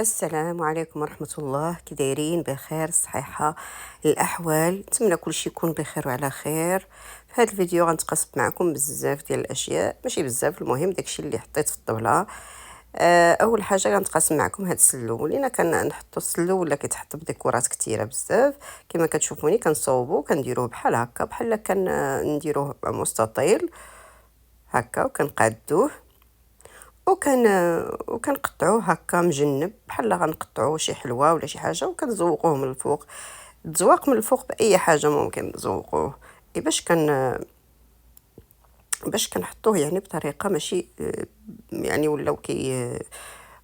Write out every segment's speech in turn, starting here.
السلام عليكم ورحمة الله، كي دايرين؟ بخير؟ صحيحة؟ الأحوال؟ نتمنى كلشي يكون بخير وعلى خير. في هذا الفيديو غنتقاسم معكم بزاف ديال الأشياء، ماشي بزاف، المهم داكشي اللي حطيت في الطبلة. أول حاجة غنتقاسم معكم هاد السلو، ولينا كنحطو السلو ولا كيتحط بديكورات كتيرة بزاف. كما كتشوفوني كنصوبو كنديروه بحال هكا، بحال كنديروه مستطيل هكا، وكنقادوه وكان وكنقطعوه هكا مجنب، بحال غنقطعوا شي حلوه ولا شي حاجه، وكنزوقوه من الفوق. التزواق من الفوق باي حاجه ممكن نزوقوه، باش كنحطوه يعني بطريقه ماشي يعني ولاو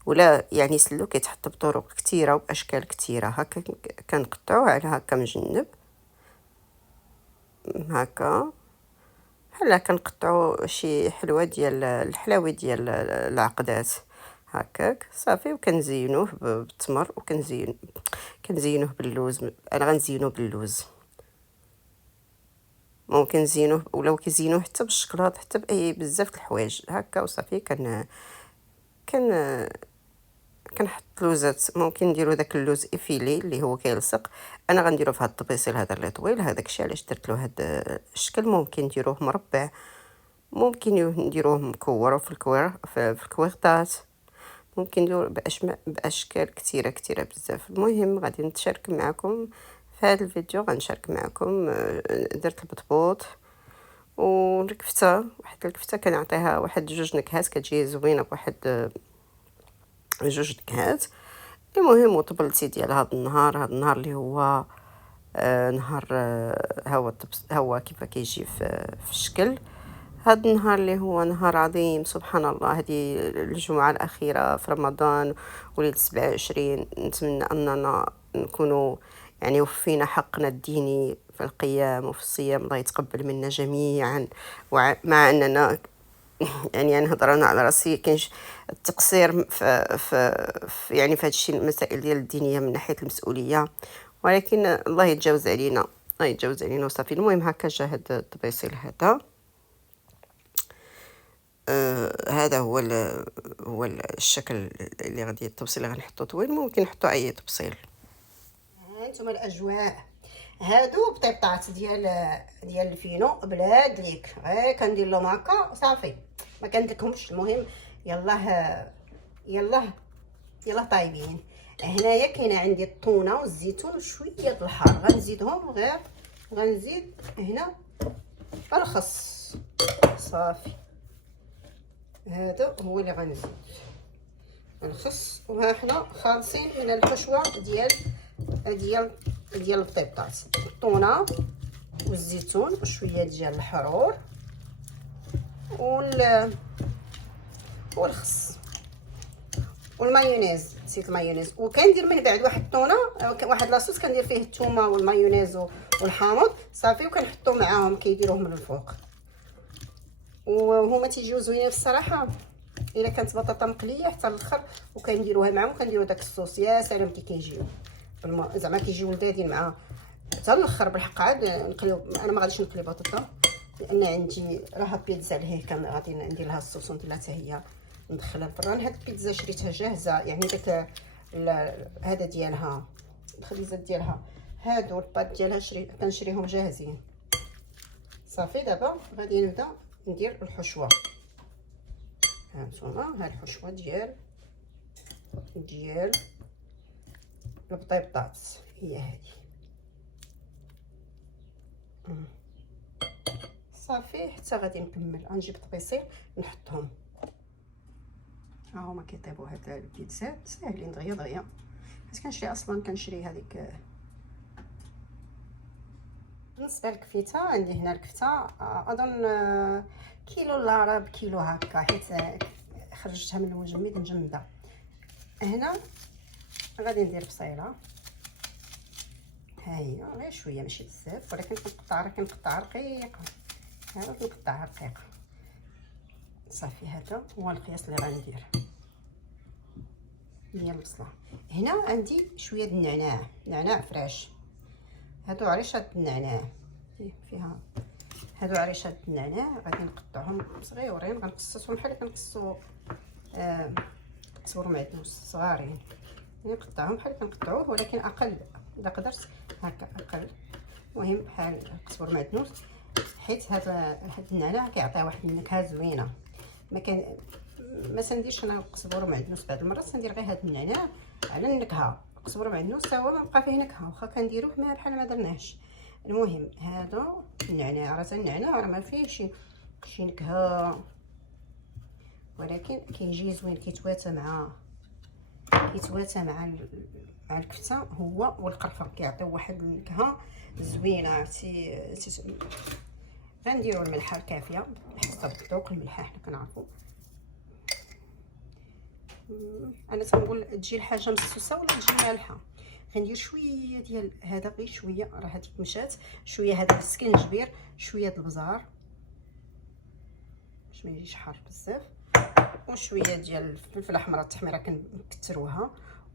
ولا يعني سلو كيتحط بطرق كثيره وباشكال كثيره. هكا كنقطعوه على هكا مجنب هكا، بحال كنقطعوا شي حلوه ديال الحلاوي ديال العقدات هكاك صافي. وكنزينوه بالتمر، كنزينوه باللوز. انا غنزينوه باللوز، ممكن نزينوه ولاو كيزينوه حتى بالشكلاط، حتى باي بزاف د الحوايج هكا. وصافي كن كنحط لوزات، ممكن نديرو داك اللوز افيلي اللي هو كيلصق. انا غنديرو في هاد الطبيسيل هذا اللي طويل، هذاك الشيء علاش درت له هاد الشكل. ممكن نديروه مربع، ممكن نديروه مكور في الكويغطات، ممكن نديرو باشكال كثيره كثيره بزاف. المهم غادي نتشارك معكم في هذا الفيديو، غنشارك معكم. درت البطبوط والكفته، واحد الكفته كنعطيها واحد جوج نكهات، كتجي زوينه بواحد جوج نكهات. المهم وطبلتي ديال هذا النهار اللي هو نهار هو كيف كيجي في الشكل. هذا النهار اللي هو نهار عظيم، سبحان الله. هذه الجمعة الأخيرة في رمضان وليلة 27، نتمنى أننا نكونوا يعني وفينا حقنا الديني في القيام وفي الصيام. الله يتقبل منا جميعا. مع أننا يعني نهضر انا على راسي، كاينش التقصير يعني في هذا الشيء، المسائل ديال الدينيه من ناحيه المسؤوليه، ولكن الله يتجاوز علينا، الله يتجاوز علينا وصافي. المهم هكا جا هاد الطبيصيل هذا. هذا هو الشكل اللي غادي، الطبسيل اللي غنحطو طويل، ممكن نحطو اي طبسيل. هانتوما الاجواء، هادو بطيبطات ديال الفينو بلاد ليك، غير كندير لهم هكا صافي، ما كنديرهمش. المهم يلاه يلاه يلاه طايبين. هنايا كاينه عندي الطونه والزيتون وشويه د الحار، غنزيدهم غير، غنزيد هنا الخس صافي. هذا هو اللي غنزيد الخس. وها حنا خالصين من الحشوه ديال البطيبطات، الطونه والزيتون وشويه ديال الحرور والخس والمايونيز. نسيت المايونيز. وكندير من بعد واحد الطونه، واحد لاصوص كندير فيه الثومه والمايونيز والحامض صافي، وكنحطو معاهم كيديروهم من الفوق. وهما تيجيو زوينين الصراحه الا كانت بطاطا مقليه حتى الاخر، وكنديروها معاهم، وكنديروا داك الصوص. يا سلام كي كيجيو زعما كيجيو ولدادين معاه حتى الاخر. بالحق عاد نقليو، انا ما غاديش نقلي بطاطا لان عندي راها بيتزا لهيه، كان غادي ندير لها الصوص وندير لها حتى هي ندخلها الفران. هاد البيتزا شريتها جاهزه، يعني داك هذا ديالها، الخبيزات ديالها، هادو الباط ديالها كنشريهم جاهزين صافي. دابا غادي نبدا ندير الحشوه. هانتوما هاد الحشوه ديال البطيبطات هي هادي صافي. حتى غادي نكمل، غنجيب طبيسيل نحطهم. ها هما كيطيبوا هاد البيتزات ساهلين دغيا دغيا، حيت كنشري اصلا، كنشري هذيك. بالنسبه للكفته، عندي هنا الكفته اظن كيلو الا ربع كيلو هكا، حيت خرجتها من المجمد مجمده. هنا غادي ندير بصيله، ها هي غير شويه ماشي بزاف، ولكن كنقطعها رقيقه. هذا كنقطعها رقيقه صافي. هذا هو القياس اللي غندير ديال البصله. هنا عندي شويه د نعناع فريش. هادو عريشات النعناع فيها، هادو عريشات النعناع غادي نقطعهم صغيورين، غنقصصهم بحال كنقصو صور معدنوس صغارين يعني نقطعهم بحال كنقطعوه ولكن اقل اذا قدرت هكا اقل. المهم بحال قزبر معدنوس، حيت هاد النعناع كيعطيها واحد النكهه زوينه. ما تنديرش انا القزبر معدنوس بعض المرات تندير غير هاد النعناع على النكهه. القزبر معدنوس هو ما بقى فيه نكهه واخا كنديروه ما بحال ما درناهش. المهم هذا النعناع راه النعناع راه ما فيه شي نكهه، ولكن كيجي زوين كيتواتى مع الكفته هو والقرفه، كيعطيو واحد النكهه زوينه. عرفتي غنديروا الملحه الكافيه حسب الذوق. الملحه حنا كنعرفوا، انا تنقول تجي الحاجه مسوسه ولا تجي مالحه. غندير شويه ديال هذا، غير شويه، راه هذيك مشات شويه. هذا السكنجبير، شويه د البزار باش ما يجيش حار بزاف، وشويه ديال الفلفل الاحمر التحميره كنكثروها،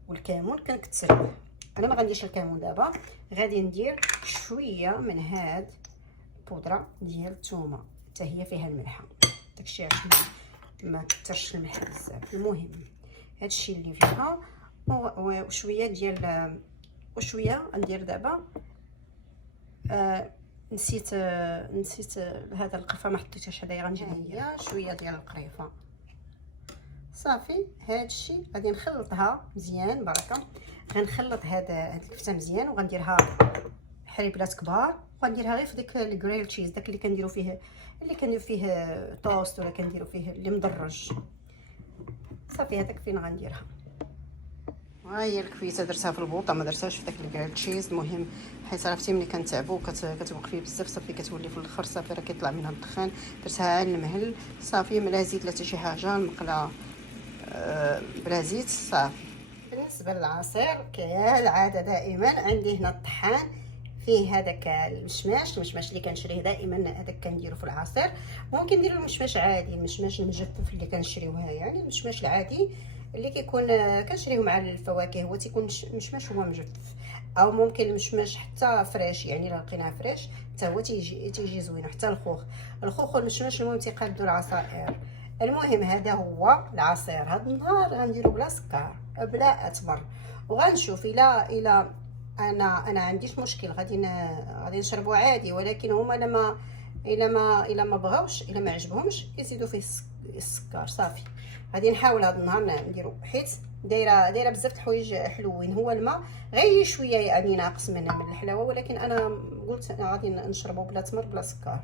والكمون كنكثروه. انا ما غنديرش الكمون دابا، غادي ندير شويه من هاد البودره ديال الثومه حتى هي فيها الملحه، داكشي علاش ما كثرش الملح بزاف. المهم هادشي اللي فيها، وشويه ديال وشويه ندير دابا نسيت هذا القرفه ما حطيتهاش هدايا. غنجي هي شويه ديال القريفه صافي. هادشي غادي نخلطها مزيان بركه. غنخلط هاد الكفته مزيان وغنديرها حريبلات كبار، وغنديرها غير في داك الجريل تشيز، داك اللي كنديرو فيه توست ولا كنديرو فيه اللي مدرج. صافي هذاك فين غنديرها. ها هي الكفيته درتها في البوطه، ما درتهاش في داك الجريل تشيز. المهم حيت عرفتي ملي كنتعبو كتوقفي بزاف صافي كتولي في الاخر صافي راه كيطلع منها الدخان. درتها على المهل صافي، بلا زيت لا حتى شي حاجه، المقله بلا زيت صافي. بالنسبه للعصير كالعاده دائما عندي هنا الطحان فيه هذاك المشماش اللي كنشريه دائما، هذاك كنديرو في العصير. ممكن نديرو المشماش عادي، المشماش المجفف اللي كنشريوها، يعني المشماش العادي اللي كيكون كنشريوه مع الفواكه، هو تيكون مشماش هو مجفف. او ممكن المشماش حتى فريش، يعني الا لقيناه فريش حتى هو تيجي زوين. حتى الخوخ والمشماش المهم تيقادوا العصائر. المهم هذا هو العصير. هذا النهار غنديرو بلا سكر بلا اتمر، وغنشوف الى انا عنديش مشكل غادي نشربو عادي. ولكن هما الا ما بغاوش، الا ما عجبهمش يزيدوا فيه السكر صافي. غادي نحاول هذا النهار نديرو، حيت دايره بزاف الحوايج حلوين. هو الماء غير شويه يعني ناقص من الحلاوه، ولكن انا قلت غادي نشربو بلا تمر بلا سكر.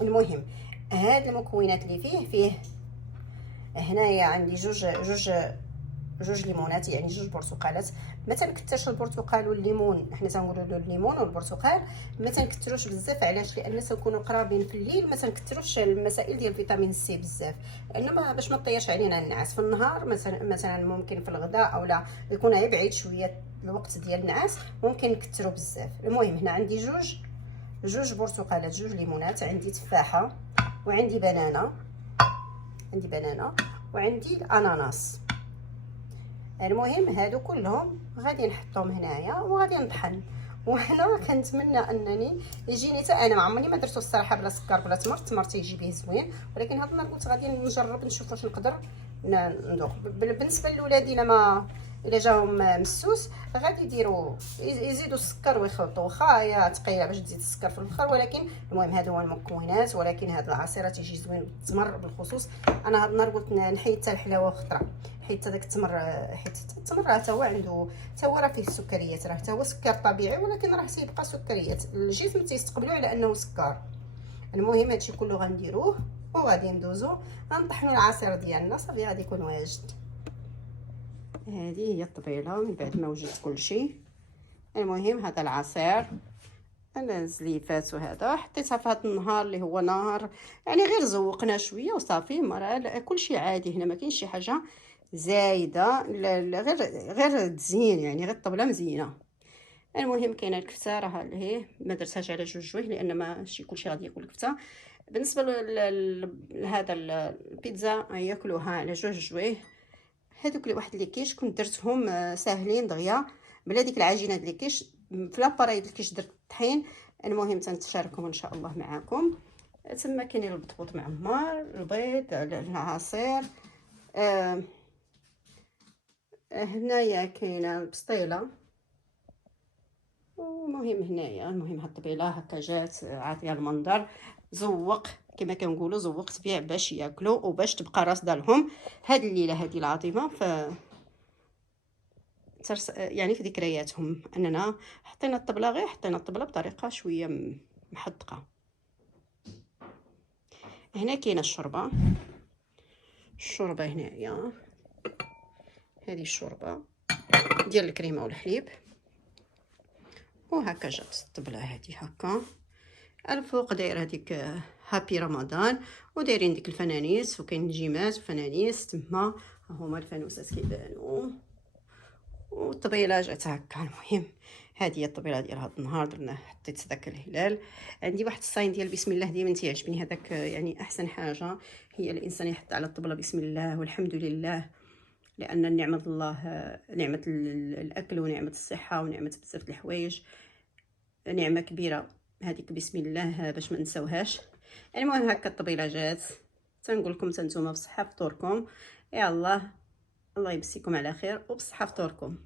المهم هاد المكونات اللي فيه هنايا عندي جوج ليمونات، يعني جوج برتقالات. ما تنكثرش البرتقال والليمون، حنا تنقولوا له الليمون والبرتقال ما تنكثروش بزاف. علاش؟ لان تنكونوا قرابين في الليل، ما تنكثروش المسائل ديال فيتامين سي بزاف، لانه باش ما طيرش علينا النعاس في النهار. مثلا ممكن في الغداء او لا يكون غير بعيد شويه الوقت ديال النعاس، ممكن نكثروا بزاف. المهم هنا عندي جوج برتقالات، جوج ليمونات، عندي تفاحه، وعندي بنانه، وعندي الاناناس. المهم هادو كلهم غادي نحطهم هنايا وغادي نطحن. وهنا كنتمنى انني يجيني حتى انا، ما عمرني ما درتو الصراحه بلا سكر بلا تمر. التمر تيجي به زوين، ولكن هاد النهار قلت غادي نجرب نشوف واش نقدر ندوق. بالنسبه للولادي الا جاهم مسوس غادي يزيدوا السكر ويخلطوا، واخا هي ثقيله باش تزيد السكر في الاخر. ولكن المهم هادو هو المكونات. ولكن هاد العصير تيجي زوين بالتمر بالخصوص. انا هاد النهار قلت نحيد حتى الحلاوه خضرا، حيت داك التمر، حيت التمر راه حتى هو عنده، حتى هو راه فيه السكريات، راه حتى هو سكر طبيعي، ولكن راه تيبقى سكريات الجسم تيستقبلوه على انه سكر. المهم هادشي كله غنديروه وغادي ندوزو غنطحنوا العصير ديالنا صافي غادي يكون واجد. هذه هي الطبيله من بعد ما وجدت كلشي. المهم هذا العصير انا الزليفات وهذا حطيتها في هذا النهار اللي هو نهار يعني غير زوقنا شويه وصافي. مرة كلشي عادي هنا، ما كاينش شي حاجه زايده، غير تزيين، يعني غير الطبله مزينه. المهم كاينه الكفته راه هي ما درتهاش على جوج جويه لان ماشي كلشي غادي ياكل الكفته. بالنسبه لهذا البيتزا ياكلوها على جوج جويه. هذوك واحد لي كيش كنت درتهم ساهلين دغيا بلا ديك العجينه ديال الكيش في لاباري ديال الكيش درت الطحين. المهم تنتشاركهم ان شاء الله معكم. تما كاينين البطبوط معمر، البيض، العصير، هنايا كاينه البسطيله، ومهم هنايا المهم هاد الطبيله هكا جات عاطيه المنظر، زوق كما كنقولوا، زوقت بها باش ياكلوا وباش تبقى راصده لهم هاد الليله هذه العظيمه يعني في ذكرياتهم، اننا حطينا الطبله، غير حطينا الطبله بطريقه شويه محدقه. هنا كاينه الشوربه هنايا، هذه الشوربه ديال الكريمه والحليب، وهكا جات الطبله هذه هكا. الفوق داير هذيك هابي رمضان، ودايرين ديك الفنانيس، وكاين الجيمات وفنانيس تما، هما الفانوسات كيبانوا، والطبيله جات هكا. المهم هذه هي الطبيله ديال هذا النهار، درنا حطيت داك الهلال. عندي واحد الصاين ديال بسم الله ديما تيعجبني هذاك، يعني احسن حاجه هي الانسان يحط على الطبله بسم الله والحمد لله، لان النعمه الله، نعمه الاكل ونعمه الصحه ونعمه بزاف د الحوايج، نعمه كبيره هذيك بسم الله باش ما نساوهاش. المهم هكا الطبيله جات، تنقول لكم نتوما بصحه فطوركم، يا الله، الله يمسيكم على خير وبصحه فطوركم.